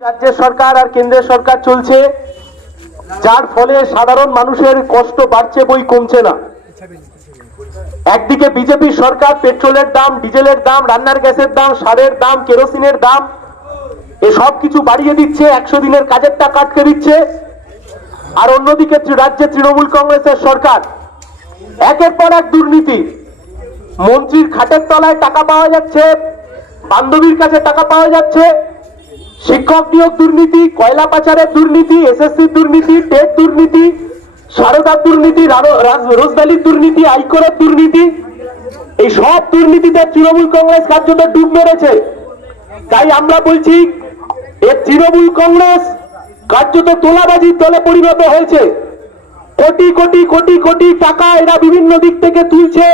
রাজ্যের সরকার আর কেন্দ্রের সরকার চলছে, যার ফলে সাধারণ মানুষের কষ্ট বাড়ছে বই কমছে না। একদিকে বিজেপি সরকার পেট্রোলের দাম, ডিজেলের দাম, রান্নার গ্যাসের দাম, সারের দাম, কেরোসিনের দাম এসব কিছু বাড়িয়ে দিচ্ছে, একশো দিনের কাজের টাকা আটকে দিচ্ছে। আর অন্যদিকে রাজ্যে তৃণমূল কংগ্রেসের সরকার, একের পর এক দুর্নীতি। মন্ত্রীর খাটের তলায় টাকা পাওয়া যাচ্ছে, বান্ধবীর কাছে টাকা পাওয়া যাচ্ছে। শিক্ষক নিয়োগ দুর্নীতি, কয়লা পাচারের দুর্নীতি এসএসসি দুর্নীতি, টেট দুর্নীতি সারদার দুর্নীতি রারো- রাজ- রোজভ্যালির দুর্নীতি, আইকরের দুর্নীতি, এই সব দুর্নীতিতে তৃণমূল কংগ্রেস কার্যত ডুব মেরেছে। তাই আমরা বলছি, এ তৃণমূল কংগ্রেস কার্যত তোলাবাজির দলে পরিণত হয়েছে। কোটি কোটি কোটি কোটি টাকা এরা বিভিন্ন দিক থেকে তুলছে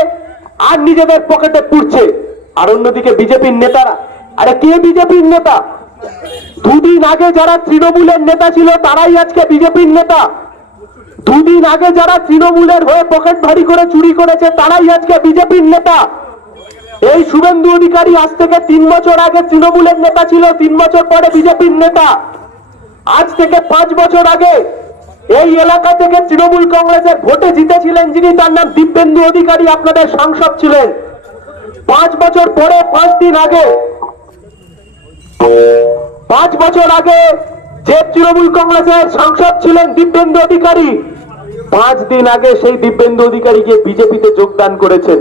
আর নিজেদের পকেটে পুড়ছে। আর অন্যদিকে বিজেপির নেতারা, আরে কে বিজেপির নেতা? দুদিন আগে যারা তৃণমূলের নেতা ছিল, তারাই আজকে বিজেপির নেতা। দুদিন আগে যারা তৃণমূলের হয়ে পকেট ভারী করে চুরি করেছে, তারাই আজকে বিজেপির নেতা। এই শুভেন্দু অধিকারী আজ থেকে তিন বছর আগে তৃণমূলের নেতা ছিল, তিন বছর পরে বিজেপির নেতা। আজ থেকে পাঁচ বছর আগে এই এলাকা থেকে তৃণমূল কংগ্রেসের ভোটে জিতেছিলেন যিনি, তার নাম দিব্যেন্দু অধিকারী, আপনাদের সাংসদ ছিলেন। পাঁচ বছর পরে, পাঁচ দিন আগে পাঁচ বছর আগে যে তৃণমূল কংগ্রেসের সাংসদ ছিলেন দিব্যেন্দু অধিকারী, পাঁচ দিন আগে সেই দিব্যেন্দু অধিকারী গিয়ে বিজেপিতে যোগদান করেছেন।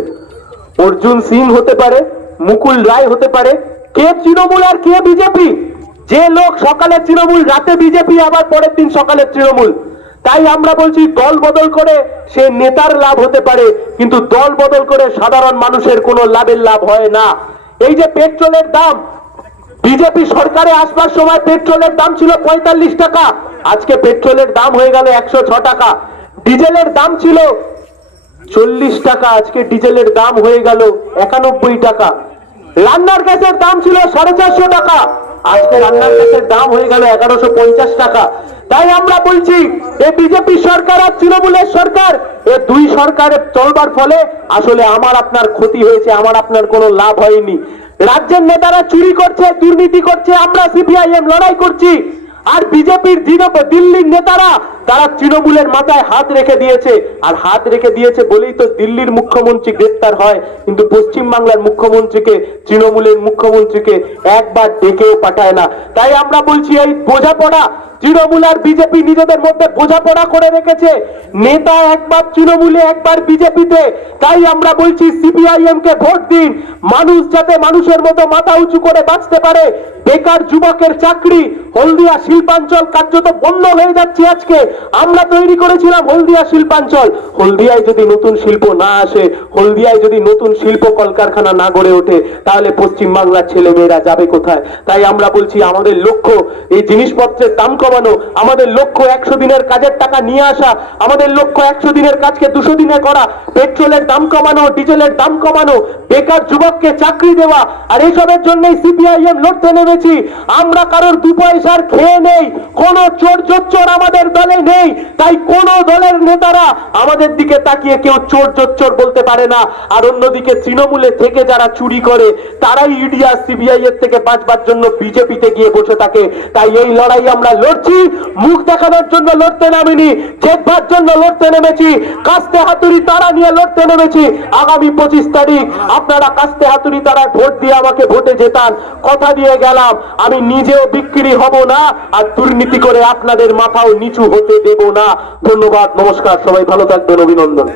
অর্জুন সিং হতে পারে, মুকুল রায় হতে পারে, কে তৃণমূল আর কে বিজেপি? যে লোক সকালে তৃণমূল, রাতে বিজেপি, আবার পরের দিন সকালে তৃণমূল। তাই আমরা বলছি দল বদল করে সে নেতার লাভ হতে পারে, কিন্তু দল বদল করে সাধারণ মানুষের কোনো লাভের লাভ হয় না। এই যে পেট্রোলের দাম বিজেপি সরকারে আসবার সময় পেট্রোলের দাম ছিল পঁয়তাল্লিশ টাকা। আজকে পেট্রোলের দাম হয়ে গেল একশো টাকা। ডিজেলের দাম ছিল চল্লিশ টাকা, আজকে ডিজেলের দাম হয়ে গেল একানব্বই টাকা। রান্নার গ্যাসের দাম ছিল সাড়ে চারশো টাকা। আজকে রান্নার গ্যাসের দাম হয়ে গেল এগারোশো পঞ্চাশ টাকা। তাই আমরা বলছি, এ বিজেপি সরকার আর তৃণমূলের সরকার, এ দুই সরকারের চলবার ফলে আসলে আমার আপনার ক্ষতি হয়েছে, আমার আপনার কোনো লাভ হয়নি। রাজ্যের নেতারা চুরি করছে দুর্নীতি করছে আমরা সিপিআইএম লড়াই করছি। আর বিজেপির দিল্লির নেতারা তারা তৃণমূলের মাথায় হাত রেখে দিয়েছে। আর হাত রেখে দিয়েছে বলেই তো দিল্লির মুখ্যমন্ত্রী গ্রেপ্তার হয়। কিন্তু পশ্চিম বাংলার মুখ্যমন্ত্রীকে, তৃণমূলের মুখ্যমন্ত্রীকে একবার ডেকেও পাঠায় না। তাই আমরা বলছি, এই বোঝাপড়া তৃণমূল আর বিজেপি নিজেদের মধ্যে বোঝাপড়া করে রেখেছে। নেতা একবার তৃণমূলে, একবার বিজেপিতে। তাই আমরা বলছি সিপিআইএম কে ভোট দিন। মানুষ যাতে মানুষের মতো মাথা উঁচু করে বাঁচতে পারে। বেকার যুবকের চাকরি, হলদিয়া শিল্পাঞ্চল কার্যত বন্ধ হয়ে যাচ্ছে আজকে। আমরা তৈরি করেছিলাম হলদিয়া শিল্পাঞ্চল। হলদিয়ায় যদি নতুন শিল্প না আসে, হলদিয়ায় যদি নতুন শিল্প কলকারখানা না গড়ে ওঠে, তাহলে পশ্চিম বাংলার ছেলে মেয়েরা যাবে কোথায়? তাই আমরা বলছি, আমাদের লক্ষ্য এই জিনিসপত্রের দাম কমানো, আমাদের লক্ষ্য একশো দিনের কাজের টাকা নিয়ে আসা, আমাদের লক্ষ্য একশো দিনের কাজকে দুশো দিনে করা, পেট্রোলের দাম কমানো, ডিজেলের দাম কমানো, বেকার যুবককে চাকরি দেওয়া, আর এসবের জন্যই সিপিআইএম লড়তে নেমেছি। আমরা কারোর দু পয়সার খেয়ে নেই, কোন চোর চোর আমাদের দলে নেই। তাই কোন দলের নেতারা আমাদের দিকে তাকিয়ে কেউ চোর চোর বলতে পারে না। আর অন্যদিকে তৃণমূলে থেকে যারা চুরি করে, তারাই ইডি আর সিবিআই এর থেকে বাঁচবার জন্য বিজেপিতে গিয়ে বসে থাকে। তাই এই লড়াই আমরা লড়ছি। মুখ দেখানোর জন্য লড়তে নামিনি। জেতবার জন্য লড়তে নেমেছি। কাস্তে হাতুড়ি তারা নিয়ে লড়তে নেমেছি। আগামী পঁচিশ তারিখ আপনারা কাস্তে হাতুড়ি তারা ভোট দিয়ে আমাকে ভোটে জেতান। কথা দিয়ে গেলাম। আমি নিজেও বিক্রি হব না। আর দুর্নীতি করে আপনাদের মাথাও নিচু হতে দেব না। ধন্যবাদ নমস্কার সবাই ভালো থাকবেন অভিনন্দন।